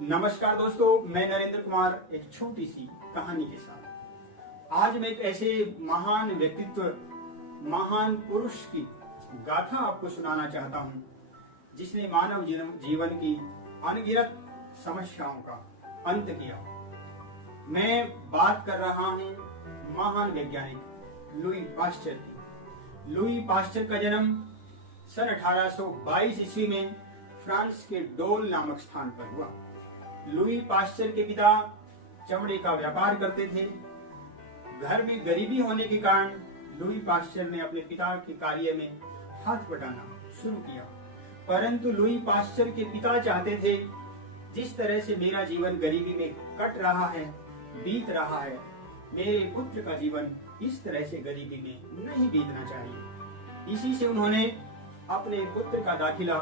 नमस्कार दोस्तों, मैं नरेंद्र कुमार एक छोटी सी कहानी के साथ आज मैं एक ऐसे महान व्यक्तित्व, महान पुरुष की गाथा आपको सुनाना चाहता हूं जिसने मानव जीवन की अनगिनत समस्याओं का अंत किया। मैं बात कर रहा हूं महान वैज्ञानिक लुई पाश्चर की। लुई पाश्चर का जन्म सन 1822 ईस्वी में फ्रांस के डोल नामक स्थान पर हुआ। लुई पाश्चर के पिता चमड़े का व्यापार करते थे। घर में गरीबी होने के कारण लुई पाश्चर ने अपने पिता के कार्य में हाथ बटाना शुरू किया, परंतु लुई पाश्चर के पिता चाहते थे जिस तरह से मेरा जीवन गरीबी में कट रहा है, बीत रहा है, मेरे पुत्र का जीवन इस तरह से गरीबी में नहीं बीतना चाहिए। इसी से उन्होंने अपने पुत्र का दाखिला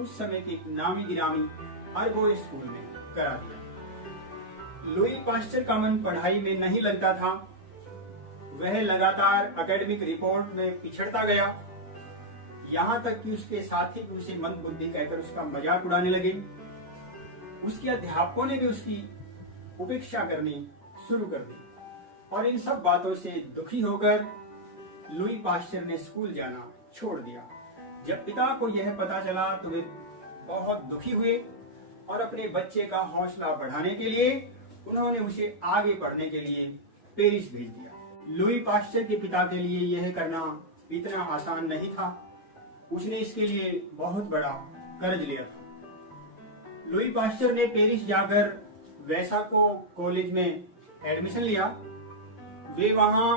उस समय के नामी गिरामी अर्बो स्कूल में करा दिया। लुई पाश्चर का मन पढ़ाई में नहीं लगता था। वह लगातार एकेडमिक रिपोर्ट में पिछड़ता गया, यहाँ तक कि उसके साथी भी उसे मंदबुद्धि कहकर उसका मजाक उड़ाने लगे। उसके अध्यापकों ने भी उसकी उपेक्षा करनी शुरू कर दी और इन सब बातों से दुखी होकर लुई पाश्चर ने स्कूल जाना छोड़ दिया। जब पिता को यह पता चला तो वे बहुत दुखी हुए और अपने बच्चे का हौसला बढ़ाने के लिए उन्होंने उसे आगे पढ़ने के लिए पेरिस भेज दिया। लुई पाश्चर के पिता के लिए यह करना इतना आसान नहीं था। उसने इसके लिए बहुत बड़ा कर्ज लिया था। लुई पाश्चर ने पेरिस जाकर वैसाको कॉलेज में एडमिशन लिया। वे वहां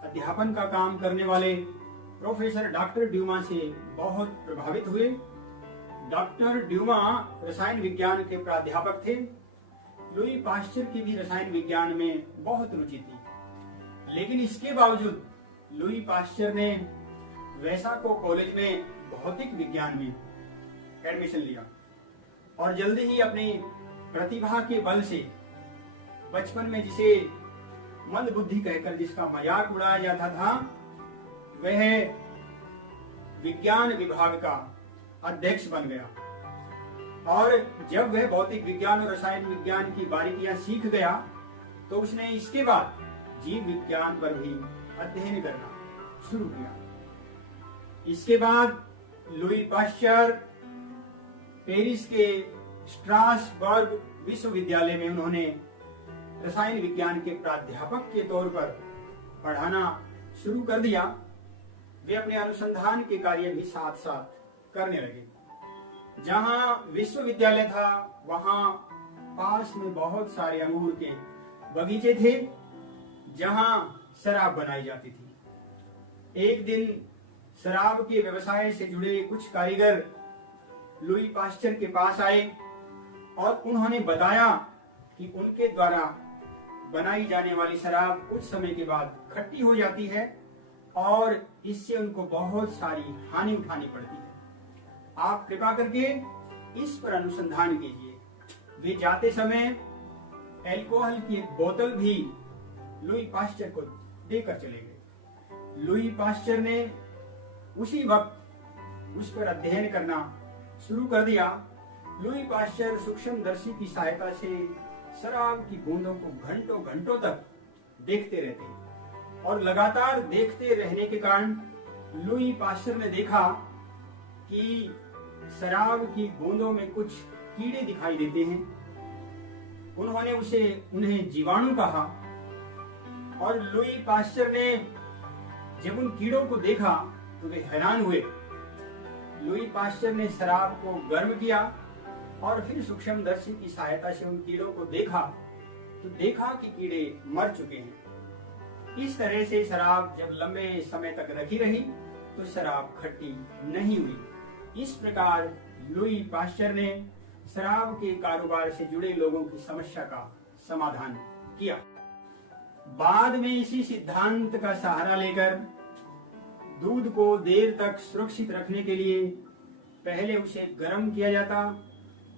अध्यापन का काम करने वाले प्रोफेसर डॉक्टर ड्यूमा से बहुत प्रभावित हुए। डॉक्टर ड्यूमा रसायन विज्ञान के प्राध्यापक थे। लुई पाश्चर की भी रसायन विज्ञान में बहुत रुचि थी, लेकिन इसके बावजूद लुई पाश्चर ने वैसाको कॉलेज में भौतिक विज्ञान में एडमिशन लिया और जल्दी ही अपनी प्रतिभा के बल से बचपन में जिसे मंदबुद्धि कहकर जिसका मजाक उड़ाया जाता था, वह विज्ञान विभाग का अध्यक्ष बन गया। और जब वह भौतिक विज्ञान और रसायन विज्ञान की बारीकियां सीख गया तो उसने इसके बाद जीव विज्ञान पर भी अध्ययन करना शुरू किया। इसके बाद लुई पाश्चर पेरिस के स्ट्रासबर्ग विश्वविद्यालय में उन्होंने रसायन विज्ञान के प्राध्यापक के तौर पर पढ़ाना शुरू कर दिया। वे अपने अनुसंधान के कार्य भी साथ साथ करने लगे। जहां विश्वविद्यालय था वहां पास में बहुत सारे अंगूर के बगीचे थे जहां शराब बनाई जाती थी। एक दिन शराब के व्यवसाय से जुड़े कुछ कारीगर लुई पाश्चर के पास आए और उन्होंने बताया कि उनके द्वारा बनाई जाने वाली शराब कुछ समय के बाद खट्टी हो जाती है और इससे उनको बहुत सारी हानि उठानी पड़ती है। आप कृपा करके इस पर अनुसंधान कीजिए। वे जाते समय अल्कोहल की एक बोतल भी लुई पाश्चर को देकर चले गए। लुई पाश्चर ने उसी वक्त उस पर अध्ययन करना शुरू कर दिया। लुई पाश्चर सूक्ष्मदर्शी की सहायता से शराब की बूंदों को घंटों घंटों तक देखते रहते और लगातार देखते रहने के कारण लुई पाश्चर ने देखा कि शराब की बूंदों में कुछ कीड़े दिखाई देते हैं। उन्होंने उन्हें जीवाणु कहा और लुई पाश्चर ने जब उन कीड़ों को देखा तो वे हैरान हुए। लुई पाश्चर ने शराब को गर्म किया और फिर सूक्ष्मदर्शी की सहायता से उन कीड़ों को देखा तो देखा कि कीड़े मर चुके हैं। इस तरह से शराब जब लंबे समय तक रखी रही तो शराब खट्टी नहीं हुई। इस प्रकार लुई पाश्चर ने शराब के कारोबार से जुड़े लोगों की समस्या का समाधान किया। बाद में इसी सिद्धांत का सहारा लेकर दूध को देर तक सुरक्षित रखने के लिए पहले उसे गर्म किया जाता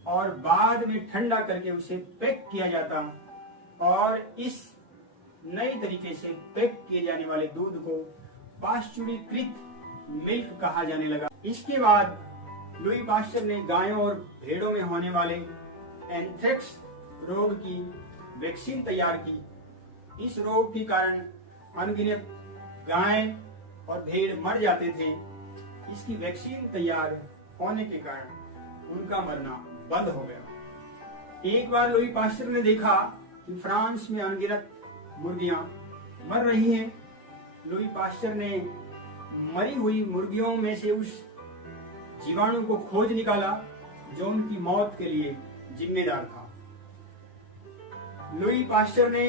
और बाद में ठंडा करके उसे पैक किया जाता और इस नए तरीके से पैक किए जाने वाले दूध को पाश्चुरीकृत मिल्क कहा जाने लगा। इसके बाद लुई पाश्चर ने गायों और भेड़ों में होने वाले एंथ्रेक्स रोग की वैक्सीन तैयार की। इस रोग के कारण अनगिनत गाय और भेड़ मर जाते थे। इसकी वैक्सीन तैयार होने के कारण उनका मरना बंद हो गया। एक बार लुई पास्चर ने देखा कि फ्रांस में अनगिनत मुर्गियां मर रही हैं। लुई पास्चर ने मरी हुई मुर्गियों में से उस जीवाणु को खोज निकाला जो उनकी मौत के लिए जिम्मेदार था। लुई पास्चर ने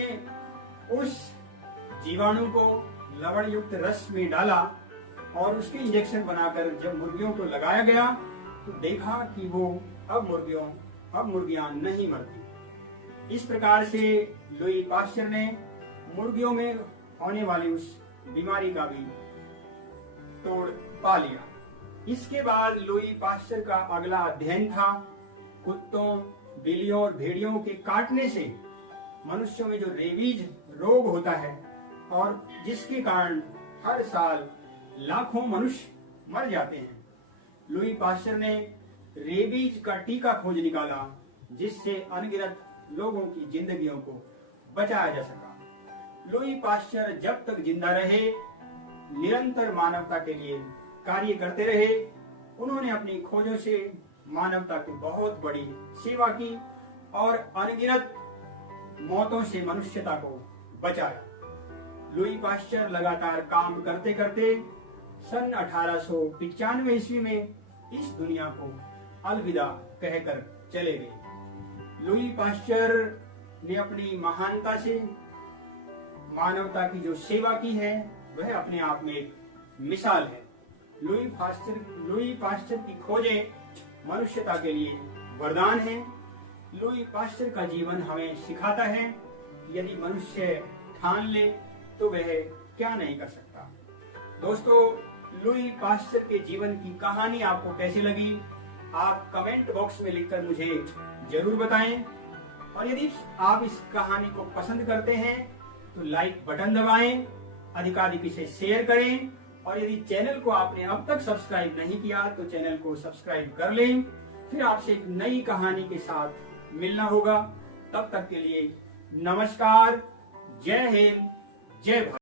उस जीवाणु को लवण युक्त रस में डाला और उसके इंजेक्शन बनाकर जब मुर्गियों को लगाया गया तो देखा कि वो अब मुर्गियां नहीं मरती। इस प्रकार से लुई पास्चर ने मुर्गियों में होने वाली उस बीमारी का भी तोड़ पा लिया। इसके बाद लुई पास्चर का अगला अध्ययन था कुत्तों, बिल्लियों और भेड़ियों के काटने से मनुष्यों में जो रेबीज रोग होता है और जिसके कारण हर साल लाखों मनुष्य मर जाते हैं। लुई पास्चर ने रेबीज का टीका खोज निकाला जिससे अनगिनत लोगों की जिंदगियों को बचाया जा सका। लुई पास्चर जब तक जिंदा रहे निरंतर मानवता के लिए कार्य करते रहे। उन्होंने अपनी खोजों से मानवता की बहुत बड़ी सेवा की और अनगिनत मौतों से मनुष्यता को बचाया। लुई पास्चर लगातार काम करते करते सन 1895 ईस्वी में इस दुनिया को अलविदा कहकर चले गए। लुई पास्चर ने अपनी महानता से मानवता की जो सेवा की है वह अपने आप में एक मिसाल है। लुई पास्चर की खोजें मनुष्यता के लिए वरदान हैं। लुई पास्चर का जीवन हमें सिखाता है यदि मनुष्य ठान ले तो वह क्या नहीं कर सकता। दोस्तों, लुई पास्चर के जीवन की कहानी आपको कैसी लगी आप कमेंट बॉक्स में लिखकर मुझे जरूर बताएं। और यदि आप इस कहानी को पसंद करते हैं तो लाइक बटन दबाएं, अधिकाधिक इसे शेयर करें और यदि चैनल को आपने अब तक सब्सक्राइब नहीं किया तो चैनल को सब्सक्राइब कर लें। फिर आपसे एक नई कहानी के साथ मिलना होगा। तब तक के लिए नमस्कार, जय हिंद, जय भारत।